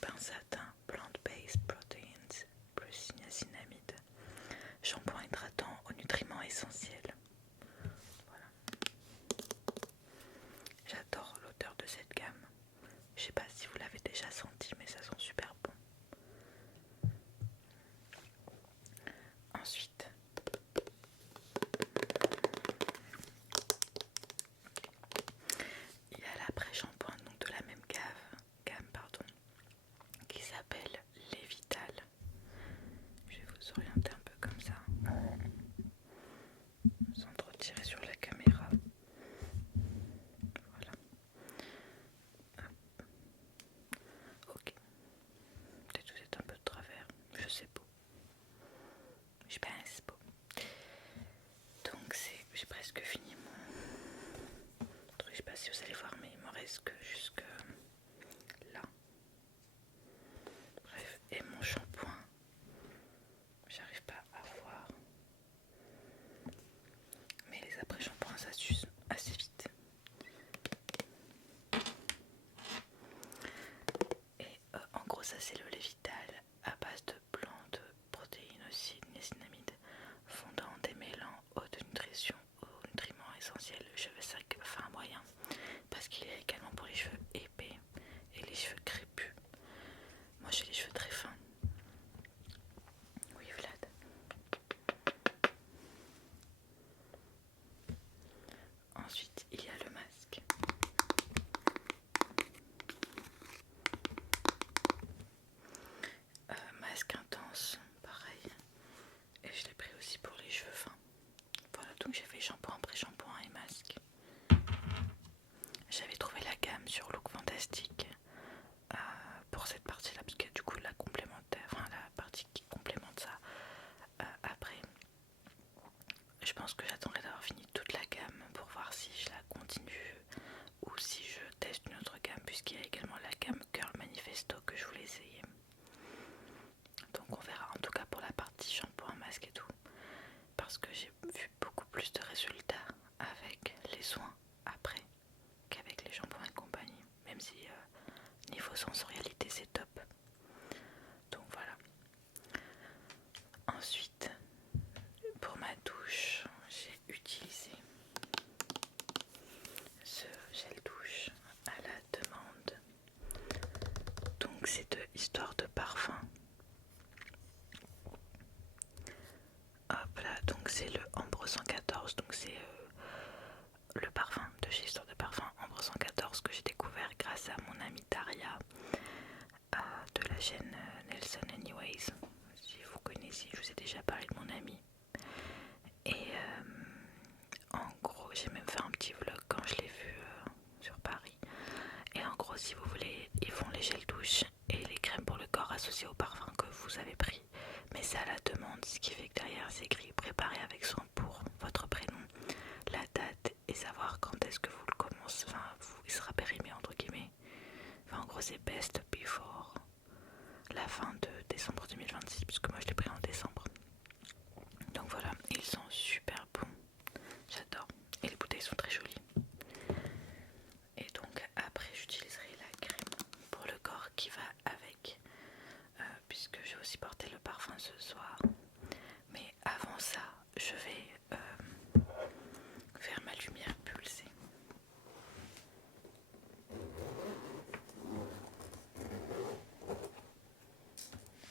pain satin, plant-based proteins, plus niacinamide, shampoing hydratant aux nutriments essentiels. Voilà. J'adore l'odeur de cette gamme. Je sais pas si vous l'avez déjà senti, mais ça sent super bon. Ensuite, il y a l'après-shampoing donc de la même gamme qui s'appelle Levital. Je vais vous orienter un peu comme ça, sans trop tirer sur la caméra. Voilà. Hop. Ok. Peut-être que vous êtes un peu de travers. Je sais pas. Je pense pas. Donc j'ai presque fini mon truc. Je sais pas si vous allez voir, mais il me reste que jusque là. Bref, et mon shampoing, j'arrive pas à voir. Mais les après-shampoings, ça s'use assez vite. Et en gros, ça c'est le Levital à base de plantes, protéines aussi, niacinamide, fondant, démêlant, haute nutrition aux nutriments essentiels, cheveux secs, fin moyen, parce qu'il est également pour les cheveux épais et les cheveux crépus. Moi j'ai les cheveux très fins. Oui, Vlad. Ensuite, il y a le masque. Masque intense, pareil. Et je l'ai pris aussi pour les cheveux fins. Voilà, donc j'ai fait shampoing, pré-shampoing et masque. J'avais trouvé la gamme sur Look Fantastic pour cette partie-là, parce que du coup la complémentaire, enfin la partie qui complémente ça. Après, je pense que j'attendrai d'avoir fini toute la gamme pour voir si je la continue ou si je teste une autre gamme, puisqu'il y a également la gamme Girl Manifesto que je voulais essayer. Donc on verra, en tout cas pour la partie shampoing, masque et tout, parce que j'ai vu beaucoup plus de résultats avec les soins après qu'avec les shampoings et compagnie, même si niveau sensorialité c'est top. Donc voilà. Ensuite, pour ma douche, j'ai utilisé ce gel douche à la demande. Donc c'est de Histoire de Parfum. Hop là, donc c'est le Ambre 114, donc c'est le parfum de chez Histoire de Parfum Ambre 114 que j'ai découvert grâce à mon amie Daria de la chaîne Nelson Anyways. Si vous connaissez, je vous ai déjà parlé de mon ami. Et en gros, j'ai même fait un petit vlog quand je l'ai vu sur Paris. Et en gros, si vous voulez, ils font les gels douche et les crèmes pour le corps associées au parfum que vous avez pris. Mais c'est à la demande, ce qui fait que derrière c'est écrit préparé avec soin pour votre prénom, la date et savoir quand est-ce que vous le commencez. Enfin, il sera périmé entre guillemets. Enfin, en gros, c'est best before la fin de décembre 2026, puisque moi je l'ai pris en décembre. Donc voilà, ils sont super bons. J'adore. Et les bouteilles sont très jolies. Et donc après j'utiliserai la crème pour le corps qui va avec, puisque j'ai aussi porté le parfum ce soir. Mais avant ça, je vais faire ma lumière pulsée.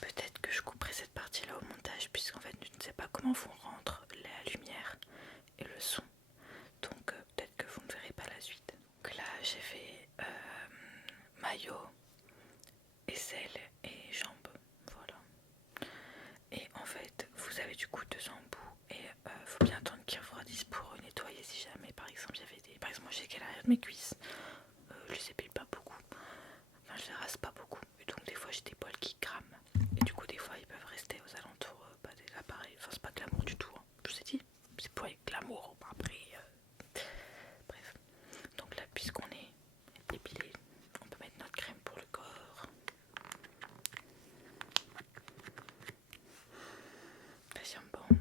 Peut-être que je couperai cette partie-là au montage, puisqu'en fait je ne sais pas comment vont rendre la lumière et le son. Donc peut-être que vous ne verrez pas la suite. Donc là j'ai fait maillot, aisselle et jambes. Voilà. Et en fait vous avez du coup 2 embouts et faut bien attendre qu'ils refroidissent pour nettoyer si jamais par exemple il y avait des... Par exemple moi j'ai qu'à l'arrière de mes cuisses, je les épile pas beaucoup, enfin je les rase pas beaucoup et donc des fois j'ai des poils qui crament et du coup des fois ils peuvent rester aux alentours des appareils. Enfin c'est pas glamour du tout, hein. Je vous ai dit, c'est pour être glamour après bref. Donc là puisqu'on est épilé, on peut mettre notre crème pour le corps. Passion bon.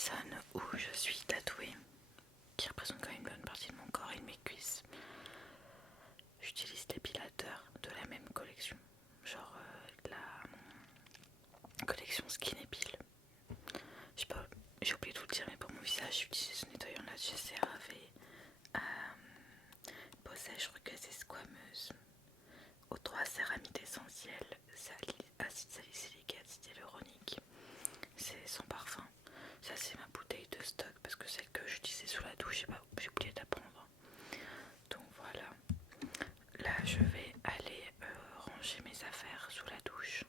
zone où je suis tatouée, qui représente quand même une bonne partie de mon corps et de mes cuisses, j'utilise l'épilateur de la même collection, genre la collection Skin Epile. Je sais pas, j'ai oublié de vous le dire, mais pour mon visage j'utilise ce nettoyant là de chez CeraVe, peau sèche, recassée, squameuse, aux 3 céramides essentielles, acide salicylique et acide hyaluronique. C'est sans parfum. Ça c'est ma bouteille de stock parce que celle que j'utilisais sous la douche, j'ai oublié d'apprendre. Donc voilà. Là je vais aller ranger mes affaires sous la douche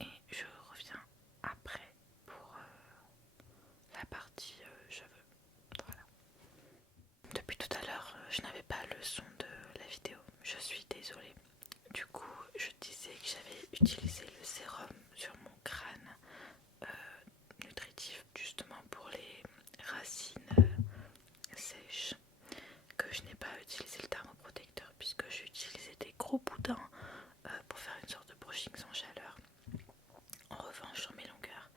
et je reviens après pour la partie cheveux. Voilà. Depuis tout à l'heure je n'avais pas le son de la vidéo, je suis désolée. Du coup je disais que j'avais utilisé le sérum sur mon crâne nutritif justement pour les racines sèches, que je n'ai pas utilisé le thermoprotecteur puisque j'ai utilisé des gros boudins pour faire une sorte de brushing sans chaleur. En revanche sur mes longueurs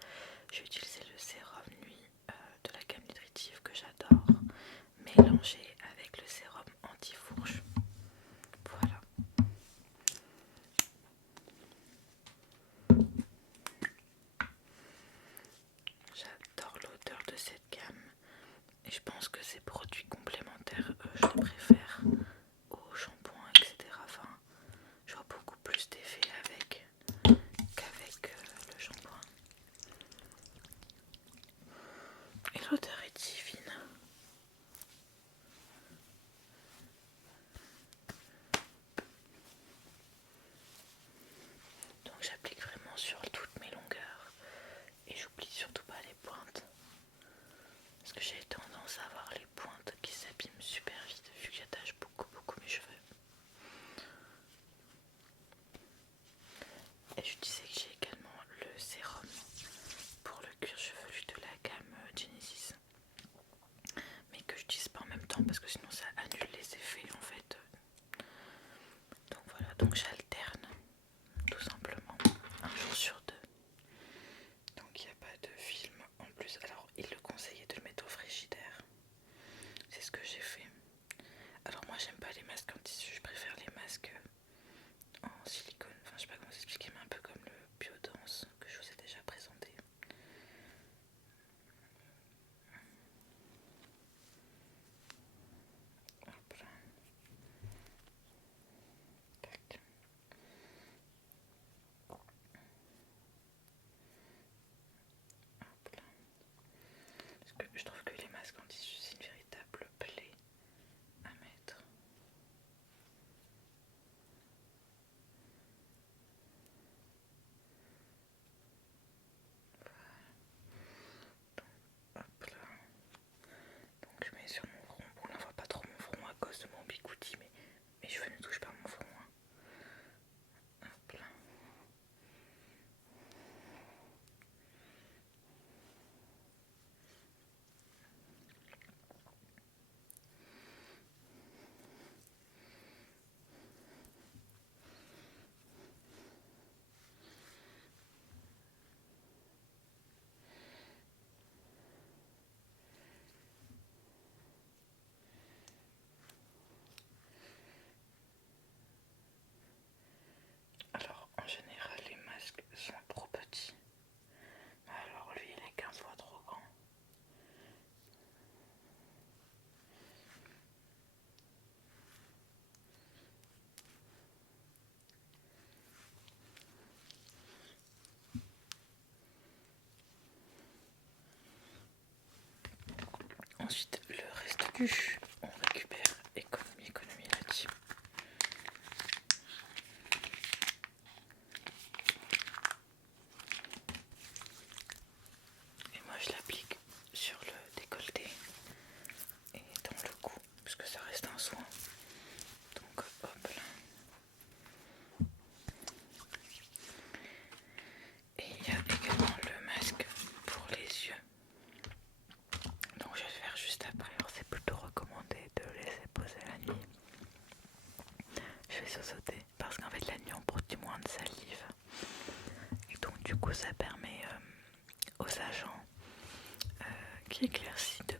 j'ai utilisé le sérum nuit de la gamme nutritive que j'adore, mélangé avec le sérum anti-fourche. Voilà. J'adore l'odeur de cette gamme et je pense que ces produits complémentaires je les préfère au shampoing, etc. Enfin, je vois beaucoup plus d'effet avec qu'avec le shampoing. Et l'odeur est divine. Donc j'applique vraiment sur toutes mes longueurs et j'oublie surtout pas les pointes. Parce que j'ai tendance à avoir les pointes qui s'abîment super vite vu que j'attache beaucoup mes cheveux. Et je disais que j'ai également le sérum pour le cuir chevelu de la gamme Genesis, mais que j'utilise pas en même temps parce que sinon ça annule les effets en fait. Donc voilà, donc j'alterne tout simplement un jour sur deux. Donc il n'y a pas de film en plus. Alors il le conseillait de le mettre au frigidaire. C'est ce que j'ai fait. Alors moi j'aime pas les masques en tissu, je préfère les masques en silicone. Enfin je sais pas comment s'expliquer, mais un peu comme le Biodance que je vous ai déjà présenté. Hop là. Tac. Hop là. Parce que je trouve que les masques en tissu c'est une véritable plaie à mettre. Hop là. Donc je mets sur mon front. Bon là on voit pas trop mon front à cause de mon bigouti, mais mes cheveux ne touchent pas mon front. Hop là. Alors en général les masques sont trop petits. Alors lui il est 15 fois trop grand. Ensuite le reste du jus on récupère économie là-dessus. Et moi je l'applique sur le décolleté et dans le cou parce que ça reste un soin. Donc hop là. Et il y a également le masque pour les yeux. Donc je vais le faire juste après. Alors c'est plutôt recommandé de laisser poser la nuit. Je vais sauter parce qu'en fait la nuit on produit moins de salive. Et donc du coup ça permet aux agents qui éclaircit de